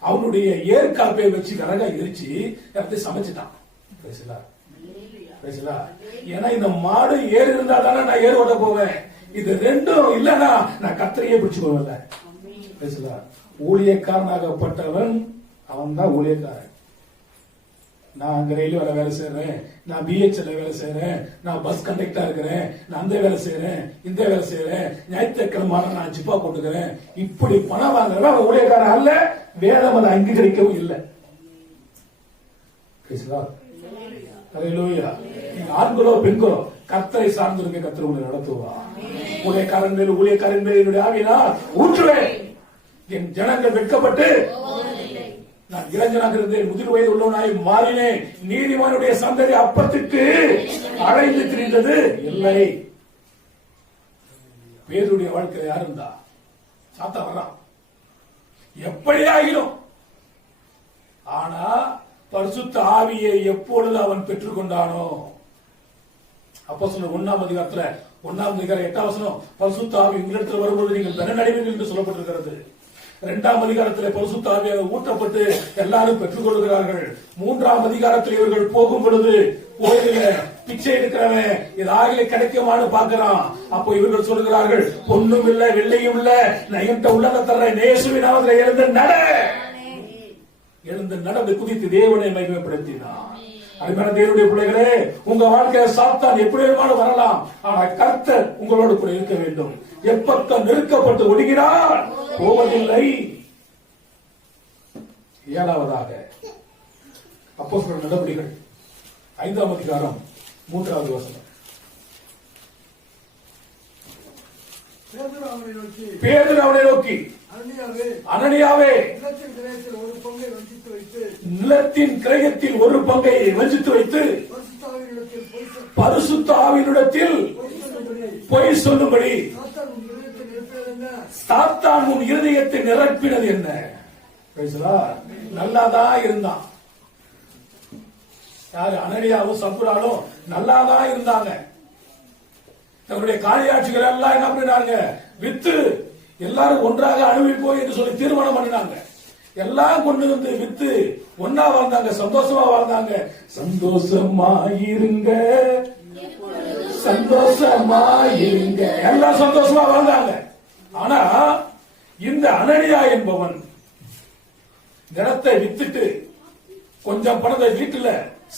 அவனுடைய ஏற்காப்பை வச்சு விறகா எரிச்சு எல்லாத்தையும் சமைச்சிட்டான். ஏன்னா இந்த மாடு ஏறு இருந்தா தானே நான் ஏறு ஓட்ட போவேன். இது ரெண்டும் இல்லன்னா நான் கத்திரையே பிடிச்சு போவேன்ல. ஊழியக்காரனாகப்பட்டவன் அவன் தான் ஊழியக்காரன். நான் அங்க ரயில்வேல வேலை செய்யறேன், நான் பிஹெச்ல வேலை செய்யறேன், நான் பஸ் கண்டக்டரா இருக்கிறேன், நான் அந்த வேலை செய்யறேன், இந்த வேலை செய்யறேன், ஞாயிற்றுக்கிழமை நான் ஜிப்பா போட்டுக்கிறேன், இப்படி பணம் வாங்குறவன் ஊழியக்காரன் அல்ல. வேதம் அதை அங்கீகரிக்கவும் இல்லை. ஆண்களோ பெண்களோ கர்த்தரை சார்ந்திருக்க கர்த்தர் உங்களை நடத்துவா. ஊழியக்காரன் மேல் ஊழியக்காரன் மேல் என்னுடைய ஆவியினால் ஊற்றுவேன். என் ஜனங்கள் வெட்கப்பட்டு, நான் இளைஞனாக இருந்தேன், முதிர் வயது உள்ளவனாய் மாறினேன், நீதிமானுடைய சந்ததி அப்பத்துக்கு அழைந்து திரிந்தது இல்லை. பேதுருடைய வாழ்க்கையில யார் இருந்தா? சாத்தா வர்றான் எப்படியாகிலும். ஆனா பரிசுத்த ஆவியை எப்பொழுது அவன் பெற்றுக் கொண்டானோ, அப்போஸ்தலர் 1ஆம் அதிகாரத்துல 1ஆம் அதிகாரம் 8ஆம் வசனம், பரிசுத்த ஆவி உங்களிடத்தில் வரும்போது நீங்கள் பலனடைவீர்கள் என்று சொல்லப்பட்டிருக்கிறது. 2ஆம் அதிகாரத்தில் பரிசுத்த ஆவியாக ஊற்றப்பட்டு எல்லாரும் பெற்றுக் கொள்கிறார்கள். 3ஆம் அதிகாரத்தில் இவர்கள் போகும் பொழுது கோயில பிச்சை எடுக்கிறவன் ஏதாவது கிடைக்குமான்னு பாக்குறான். அப்போ இவர்கள் சொல்கிறார்கள், பொண்ணும் இல்ல வெள்ளையும் இல்ல, நான் என்கிட்ட உள்ளத தர்றேன், இயேசுவின் நாமத்திலே எழுந்து நடந்து குதித்து தேவனை மகிமைப்படுத்தினார். அருமையான தேவனுடைய பிள்ளைகளே, உங்க வாழ்க்கையை சாத்தான் எப்படி வேணுமானு வரலாம், ஆனா கர்த்தர் உங்களோடு கூட இருக்க வேண்டும். எப்பக்கம் நெருக்கப்பட்டு ஒடுங்கினார் போவதில்லை. 7வதாக அப்போஸ்தலர் நடபடிகள் 5ஆம் அதிகாரம் 3வது வசனம். பேதுரு அவனை நோக்கி, அனனியாவே, நிலத்தின் கிரயத்தில் ஒரு பங்கை வஞ்சித்து வைத்து பரிசுத்த ஆவியினிடத்தில் பொய் சொல்லும்படி சாத்தான் உன் இருதயத்தை நிரப்பினது என்ன? நல்லாதான் இருந்தான். யாரு? அனனியாவும் சப்புராலும் நல்லாதான் இருந்தாங்க. தன்னுடைய காரியாட்சிகள் எல்லாம் என்ன பண்ணினாங்க? வித்து எல்லாரும் ஒன்றாக அனுபவிப்போம் என்று சொல்லி தீர்மானம் பண்ணினாங்க. எல்லாம் கொண்டு வந்து வித்து ஒன்னா வாழ்ந்தாங்க, சந்தோஷமா வாழ்ந்தாங்க. சந்தோஷமா இருங்க, சந்தோஷமா இருங்க, எல்லாம் சந்தோஷமா வாழ்ந்தாங்க. ஆனா இந்த அனனியா என்பவன் நிலத்தை வித்துட்டு கொஞ்சம் பணத்தை வீட்டுல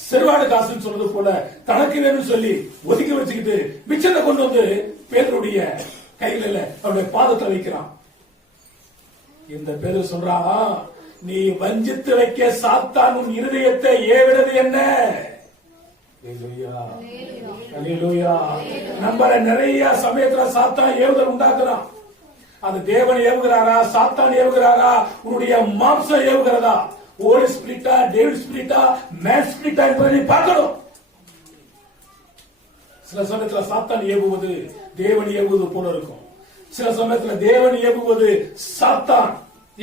செருவாடு காசுன்னு சொல்றது போல தனக்கு வேணும்னு சொல்லி ஒதுக்கி வச்சுக்கிட்டு மிச்சத்தை கொண்டு வந்து பேதருடைய கையில அவருடைய பாதத்தை வைக்கிறான். இந்த பேரு சொல்றான், நீ வஞ்சித்து வைக்க சாத்தான் உன் இருதயத்தை ஏவிடுது என்ன? நம்மள நிறைய சமயத்துல சாத்தான் ஏவுதல் உண்டாக்குறான். அது தேவன் ஏவுகிறாரா, சாத்தான் ஏவுகிறாரா, உன்னுடைய மாம்சம் ஏவுகிறதா, ஹோலி ஸ்பிரிட்டா, டேவிட் ஸ்பிரிட்டா, மேன் ஸ்பிரிட்டா என்பதை பார்க்கணும். சில சமயத்துல சாத்தான் ஏவுவது தேவன் ஏவுவது போல இருக்கும். சில சமயத்துல தேவன் ஏவுவது சாத்தான்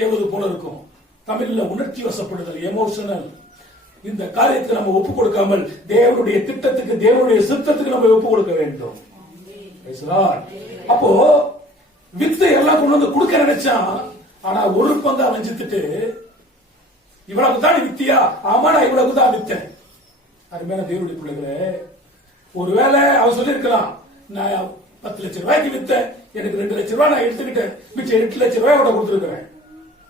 ஏவுவது போல இருக்கும். தமிழ்ல உணர்ச்சி வசப்படுதல், எமோஷனல். இந்த காரியத்துக்கு நம்ம ஒப்பு கொடுக்காமல் தேவனுடைய திட்டத்துக்கு, தேவனுடைய சித்தத்துக்கு நம்ம ஒப்பு கொடுக்க வேண்டும். அப்போ வித்து எல்லாம் கொண்டு வந்து கொடுக்க நினைச்சான். ஆனா ஒரு பங்கா வஞ்சித்துட்டு, இவ்வளவு தான் வித்தியா? ஆமா, நான் இவ்வளவு தான் வித்தேன். அருமையான தேவனுடைய பிள்ளைகளே, ஒருவேளை அவன் சொல்லிருக்கலாம், நான் 10 லட்சம் ரூபாய்க்கு வித்தேன், எனக்கு 2 லட்சம் ரூபாய் நான் எடுத்துக்கிட்டேன், மிச்சம் 8 லட்சம் ரூபாய் கொடுத்துருக்கிறேன்,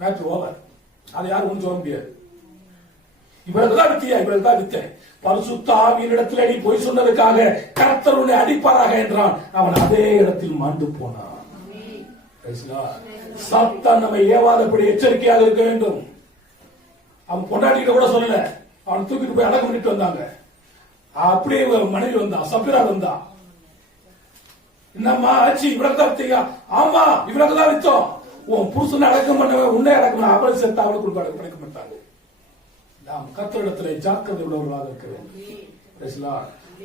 மேட்ரு ஓவர். அதை யாரும் ஒன்றும் சொல்ல முடியாது. இவ்வளவுதான் வித்தியா? இவ்வளவுதான் வித்தேன். பரிசுத்த ஆவியினிடத்தில் நீ போய் சொன்னதுக்காக கர்த்தர் உன்னை அடிப்பாராக என்றான். அவன் அதே இடத்தில் மாண்டு போனான். சாத்தான் நம்ம ஏவாதபடி எச்சரிக்கையாக இருக்க வேண்டும். அவன் பொண்டாட்டிகிட்ட கூட சொல்லல, அவன் தூக்கிட்டு போய் அடக்கம் பண்ணிட்டு வந்தாங்க. அப்படியே மனைவி வந்தா, சபிரா வந்தா, என்னம்மா ஆச்சு, இவ்வளவுதான் வித்தீங்க? ஆமா, இவ்வளவுதான் வித்தோம். உன் புருஷனை அடக்கம் பண்ணவன் உன்னை அடக்கம் பண்ண, அவளை சேர்த்து அவளுக்கு கொடுக்க படைக்க மாட்டாங்க. நாம் கர்த்தரிடத்திலே ஜாக்கிரதை உள்ளவர்களாக இருக்க வேண்டும்,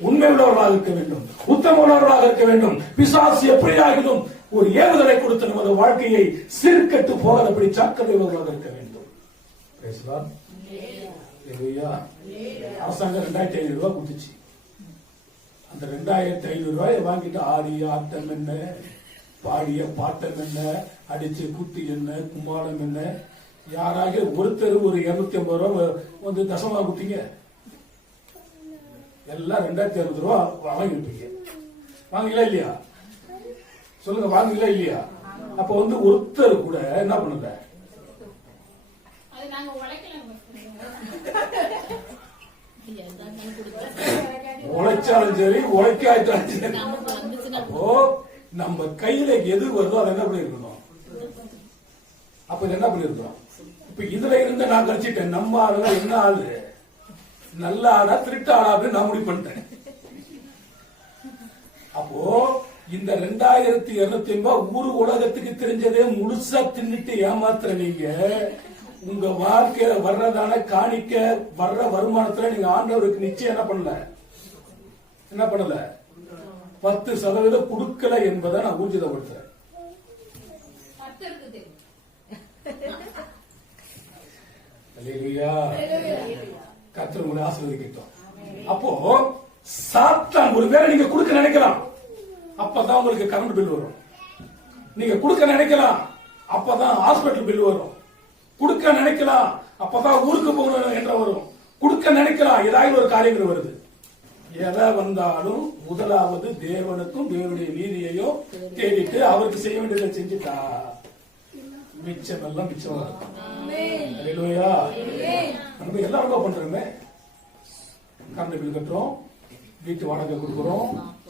உண்மை உள்ளவர்களாக இருக்க வேண்டும், உத்தம உள்ளவர்களாக இருக்க வேண்டும். பிசாசு எப்படியாகிலும் ஒரு ஏவுதலை கொடுத்து நமது வாழ்க்கையை சீர்கட்டு போகாதபடி ஜாக்கிரதை உள்ளவர்களாக இருக்க வேண்டும். அரசாங்கம் 2500 ரூபாய் கொடுத்துச்சு. அந்த 2500 ரூபாயை வாங்கிட்டு ஆடிய ஆட்டம் என்ன, பாடிய பாட்டம் என்ன, அடிச்ச குத்தி என்ன, கும்மாளம் என்ன, யாராக ஒருத்தர் ஒரு 250 ரூபாய் வந்து தசமா குத்திங்க, எல்லாம் 2600 ரூபாய் வாங்கிருப்பீங்க. வாங்கல இல்லையா? சொல்லுங்க, வாங்கல இல்லையா? அப்ப வந்து ஒருத்தர் கூட என்ன பண்ணுங்க, உழைச்சாலும் சரி, உழைக்காட்டாலும் சரி, அப்போ நம்ம கையில எது வருதோ அதை என்ன பண்ணிருக்கணும்? அப்ப என்ன பண்ணிருக்கோம்? இப்ப இதுல இருந்து நான் கழிச்சிட்டேன், நம்ம ஆளுங்க என்ன ஆளு, நல்ல ஆளா திருட்டு ஆளா அப்படின்னு நான் முடிவு பண்ணிட்டேன். அப்போ இந்த 2250 ஊரு உலகத்துக்கு தெரிஞ்சதே முழுசா தின்னுட்டு ஏமாத்துற நீங்க, உங்க வாழ்க்கையில வர்றதான காணிக்க வர்ற வருமானத்துல நீங்க ஆண்டவருக்கு நிச்சயம் என்ன பண்ணல 10% கொடுக்கல என்பதை நான் ஊர்ஜிதப்படுத்துறேன். கர்த்தர் உங்களை ஆசீர்வதிக்கட்டும். அப்போ சாத்தான் ஒருவேளை நீங்க கொடுக்க நினைக்கலாம், அப்பதான் உங்களுக்கு கரண்ட் பில் வரும். நீங்க கொடுக்க நினைக்கலாம், அப்பதான் ஹாஸ்பிட்டல் பில் வரும். கொடுக்க நினைக்கலாம், அப்பதான் ஊருக்கு போகணும் என்ற வரும். கொடுக்க நினைக்கலாம், ஏதாவது ஒரு காரியங்கள் வருது. எதை வந்தாலும் முதலாவது தேவனுக்கும் தேவனுடைய நீதியையும் தேடிட்டு அவருக்கு செய்ய வேண்டியதை செஞ்சுட்டா மிச்சம் எல்லாம் மிச்சமா இருக்கும். நம்ம எல்லாரும் பண்றோமே, கரண்ட் பில் கட்டுறோம், வீட்டு வாடகை கொடுக்கிறோம்,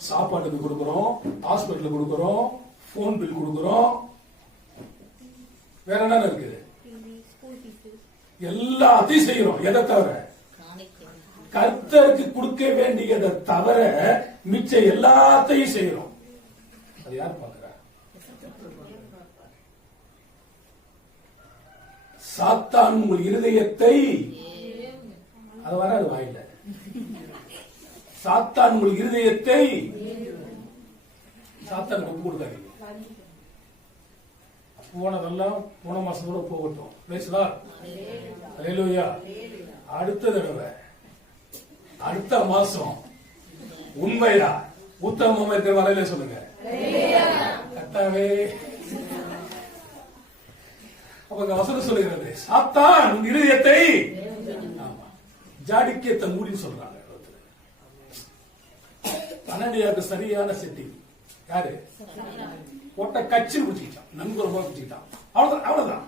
சாப்பாட்டுக்கு கொடுக்கிறோம், ஹாஸ்பிட்டல் கொடுக்கிறோம், போன் பில் கொடுக்கிறோம், வேற என்ன இருக்குது? எல்லாத்தையும் செய்யறோம். எதை தவிர கர்த்தருக்கு கொடுக்க வேண்டியதை தவிர மிச்ச எல்லாத்தையும் செய்யறோம். அது யார் பார்க்கிறா? சாத்தான் உங்கள் இருதயத்தை, அது வராது வாயில, சாத்தான் உங்கள் இருதயத்தை சாத்தான் ஒப்பு கொடுக்காதீங்க. போனதெல்லாம் போன மாசம் கூட போகட்டும். அடுத்த தடவை அடுத்த மாசம் உண்மையா உத்தமமா இருக்கிற வரையில சொல்லுங்க. கர்த்தாவே அப்ப அங்க வசனம் சொல்லுகிறது, சாத்தான் உன் இருதயத்தை ஜாடிக்கேத்த மூடின்னு சொல்றாங்க. அனனியாவுக்கு சரியான செட்டிங். யாரு போட்ட கட்சி பிடிச்சிக்கிட்டான், நண்பர் போல பிடிச்சிக்கிட்டான். அவ்வளவுதான்.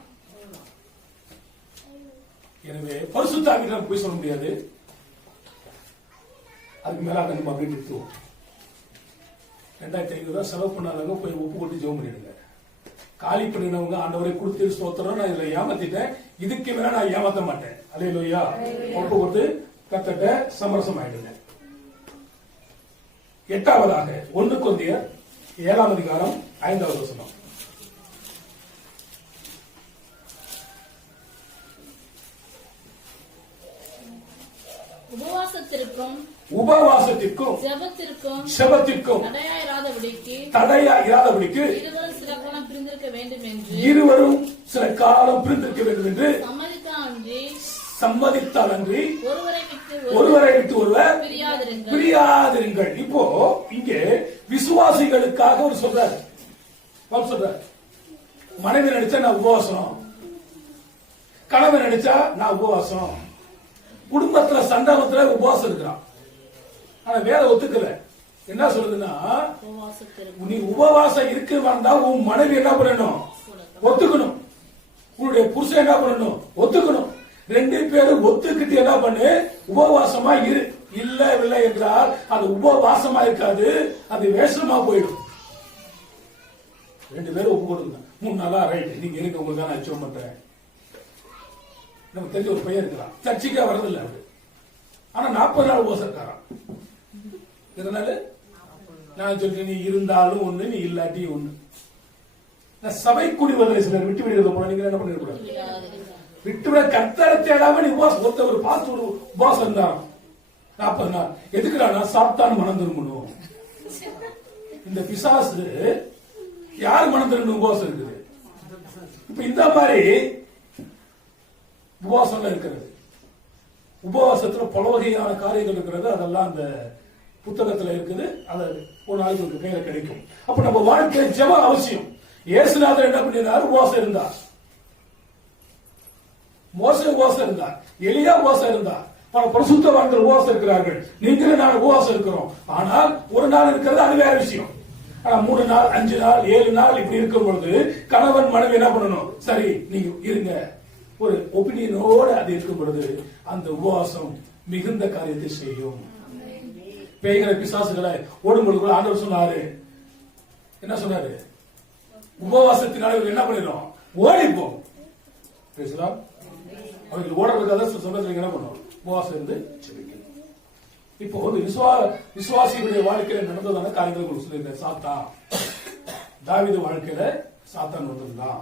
எனவே பரிசுத்த ஆவியிடம் போய் சொல்ல முடியாது. அதுக்கு மேல அதை நம்ம அப்படியே நிறுத்துவோம். 2500 ரூபாய் செலவு பண்ணாதவங்க போய் உப்பு கொண்டு ஜெபம் பண்ணிடுங்க. காலி பண்ணினவங்க ஆண்டவரை கொடுத்து ஸ்தோத்திரம், நான் இதுல ஏமாத்திட்டேன், இதுக்கு மேல நான் ஏமாத்த மாட்டேன், அல்லேலூயா, ஒப்பு கொடுத்து கர்த்தர்ட்ட சமரசம் ஆயிடுங்க. 8வதாக 1 கொரிந்தியர் 7ஆம் அதிகாரம் 5வது வசனம். உபவாசத்திற்கும் ஜெபத்திற்கும் தடையா இராதபடிக்கு இருவரும் சில காலம் பிரிந்திருக்க வேண்டும் என்று சம்மதித்தால் அன்றி ஒருவரை விட்டு ஒருவர் பிரியாதிருங்கள். இப்போ இங்கே விசுவாசிகளுக்காக ஒரு சொல்றாரு. மனைவி நினைச்சா நான் உபவாசம், கணவன் நினைச்சா நான் உபவாசம், குடும்பத்துல சண்டமத்துல உபவாசம் இருக்கிறான். ஆனா வேற ஒத்துக்கல. என்ன சொல்லுதுன்னா, நீ உபவாசம் இருக்க வேண்டாம், உன் மனைவி என்ன பண்ணணும், ஒத்துக்கணும். உன்னுடைய புருஷன் என்ன பண்ணணும், ஒத்துக்கணும். 2 பேரும் ஒத்துக்கிட்டு என்ன பண்ணு, உபவாசமா இரு. இல்லை என்றால் அது உபவாசமா இருக்காது, அது வேஷமா போயிடும். 2 பேரும் ஒப்பு கொடுங்க. 3 நாளா ரைட், நீங்க இருக்க, உங்களுக்கு நான் அச்சீவ் பண்றேன். நமக்கு தெரிஞ்ச ஒரு பையன் இருக்கிறான், சர்ச்சைக்கே வரதில்லை அவரு, ஆனா 40 நாள் உபவாசம் இருக்காராம். இதனால நான் சொல்றேன், நீ இருந்தாலும் ஒண்ணு, நீ இல்லாட்டி ஒண்ணு. சபை குடிவதில் சிலர் விட்டு விடுறது போல நீங்க என்ன பண்ணிடக்கூடாது, விட்டுவிட கர்த்தரை தேடாம நீ உபவாசம். ஒரு பார்த்து ஒரு உபவாசம் இருந்தான் 40 நாள். எதுக்குடா, சாத்தான் மனம் திரும்பணும். இந்த பிசாசு யார் மனம் திரும்பணும் உபவாசம் இருக்குது. இப்ப இந்த மாதிரி உபவாசம் இருக்கிறது. உபவாசத்துல பல வகையான காரியங்கள் இருக்கிறது. அதெல்லாம் அந்த புத்தகத்துல இருக்குது. அது ஒரு நாளைக்கு ஒரு கையில கிடைக்கும். அப்ப நம்ம வாழ்க்கை ஜெபம் அவசியம். இயேசுநாதர் என்ன பண்ணினார், உபவாசம் இருந்தார். மோசே உபவாசம் இருந்தார். எலியா உபவாசம் இருந்தார். பல பரிசுத்தவான்கள் உபவாசம் இருக்கிறார்கள். நீங்களும் நான் உபவாசம் இருக்கிறோம். ஆனால் ஒரு நாள் இருக்கிறது, அது வேற விஷயம். ஆனா 3 நாள் 5 நாள் 7 நாள் இப்படி இருக்கும் பொழுது கணவன் மனைவி என்ன பண்ணணும், சரி நீங்க இருங்க, ஒரு ஒப்பீனியனோட அது இருக்கும் பொழுது அந்த உபவாசம் மிகுந்த காரியத்தை செய்யும். பேய்களை பிசாசுகளை ஓடும்பொழுது ஆண்டவர் சொன்னாரு, என்ன சொன்னாரு, உபவாசத்தினால என்ன பண்ணிடும், ஓடிப்போம். பேசலாம். அவர்கள் ஓடுறதுக்காக சமயத்தில் என்ன பண்ணும், உபவாசம் இருந்து செபிக்கணும். இப்போ விசுவாசிகளுடைய வாழ்க்கையில நடந்ததான காரியங்கள் சொல்லியிருக்கேன். சாத்தான், தாவீது வாழ்க்கையில சாத்தான் வந்திருந்தான்,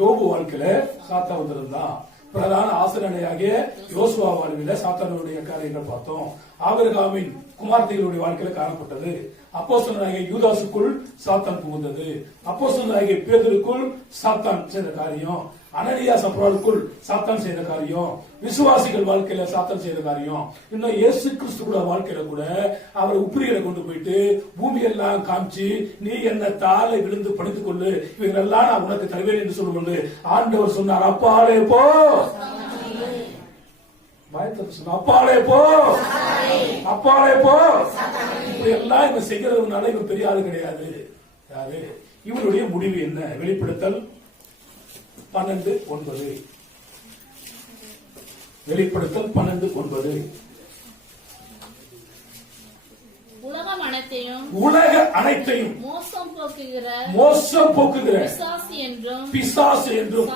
யோபு வாழ்க்கையில சாத்தான் வந்திருந்தான், பிரதான ஆசிரியனாகிய யோசுவா வாழ்க்கையில சாத்தானுடைய காரியங்கள் பார்த்தோம். ஆபிரகாமின் குமார்த்திகளுடைய வாழ்க்கையில காணப்பட்டது. அப்போஸ்தலனாகிய யூதாசுக்குள் சாத்தான் புகுந்தது. அப்போஸ்தலனாகிய பேதுருக்குள் சாத்தான் செய்த காரியம். அனனியா சப்ராவுக்குள் சாத்தான் செய்த காரியம். விசுவாசிகள் வாழ்க்கையில சாத்தான் செய்த காரியம். இன்னும் இயேசு கிறிஸ்துவோட வாழ்க்கையில கூட அவர் உப்பிரிகளை கொண்டு போயிட்டு பூமியெல்லாம் காமிச்சு, நீ என்ன தாளை விழுந்து பணித்துக் கொள்ளு, இவங்களெல்லாம் நான் உனக்கு தருவேன் என்று சொல்லும்போது ஆண்டவர் சொன்னார், அப்பாலே போ, அப்பாலே போ, அப்பாலே போ. இப்படி எல்லாம் இவன் செய்கிறதுனால இவன் பெரிய ஆளு கிடையாது. யாரு, இவனுடைய முடிவு என்ன? வெளிப்படுத்தல் 12:9. வெளிப்படுத்தல் 12:9. உலக அனைத்தையும் மோசம் போக்குகிற பிசாசு என்றும்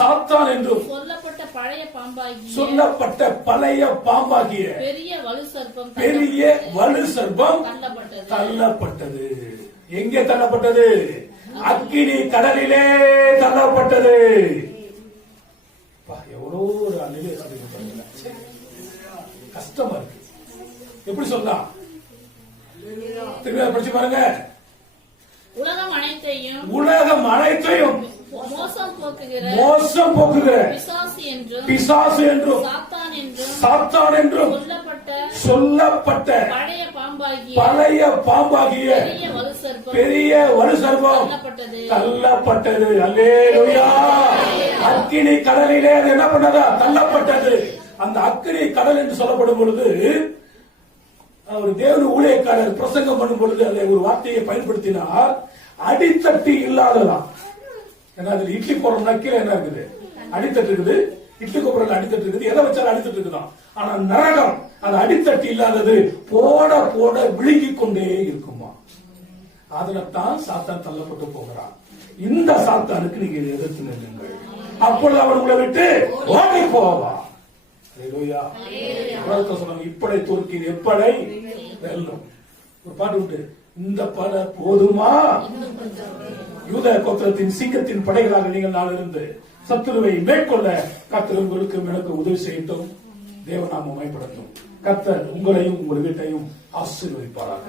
சாத்தான் என்றும் சொல்லப்பட்ட பழைய பாம்பாகிய பெரிய வலு சர்ப்பம் தள்ளப்பட்டது. எங்கே தள்ளப்பட்டது? அக்கினி கடலிலே தள்ளப்பட்டது. எவ்வளோ ஒரு கஷ்டமா இருக்கு. எப்படி சொல்லலாம், திரும்ப படிச்சு பாருங்க. உலகம் அனைத்தையும் மோசம் போக்குகிற பிசாசு என்றும் சாத்தான் என்றும் சொல்லப்பட்ட பாம்பாகிய பெரிய வலு சர்ப்பம் தள்ளப்பட்டது. அல்லேலூயா. அக்கினி கடலிலே அது என்ன பண்ணதா? தள்ளப்பட்டது. அந்த அக்கினி கடல் என்று சொல்லப்படும் பொழுது ஒரு தேவனுடைய ஊழியக்காரர் பிரசங்கம் பண்ணும் பொழுது அதில் ஒரு வார்த்தையை பயன்படுத்தினார், அடித்தட்டு இல்லாததான். ஏன்னா அதுல இட்லி போடுறோம்னா கீழே என்ன இருக்குது? அடித்தட்டு இருக்குது. இட்லி கொப்பரில் அடித்தட்டு இருக்குது. எதை வச்சாலும் அடித்தட்டு இருக்குதான். ஆனா நரகம் அது அடித்தட்டு இல்லாதது, போட போட விழுங்கிக் கொண்டே இருக்குமா. அதுலத்தான் சாத்தான் தள்ளப்பட்டு போகிறான். இந்த சாத்தானுக்கு நீங்க எதிர்த்து நில்லுங்கள், அப்பொழுது அவன் உங்களை விட்டு ஓடி போவான். சொன்னாங்க, இப்படை தோற்கின் எப்படை வெல்லும். ஒரு பாட்டு விட்டு, இந்த படை போதுமா, யூத கோத்திரத்தின் சிங்கத்தின் படைகளாக நீங்கள் நான் இருந்து சத்துருவை மேற்கொள்ள கர்த்தர் உங்களுக்கு எனக்கு உதவி செய்யட்டும். தேவநாமம் மேம்படட்டும். கர்த்தர் உங்களையும் உங்கள் வீட்டையும் ஆசீர்வதிப்பாராக.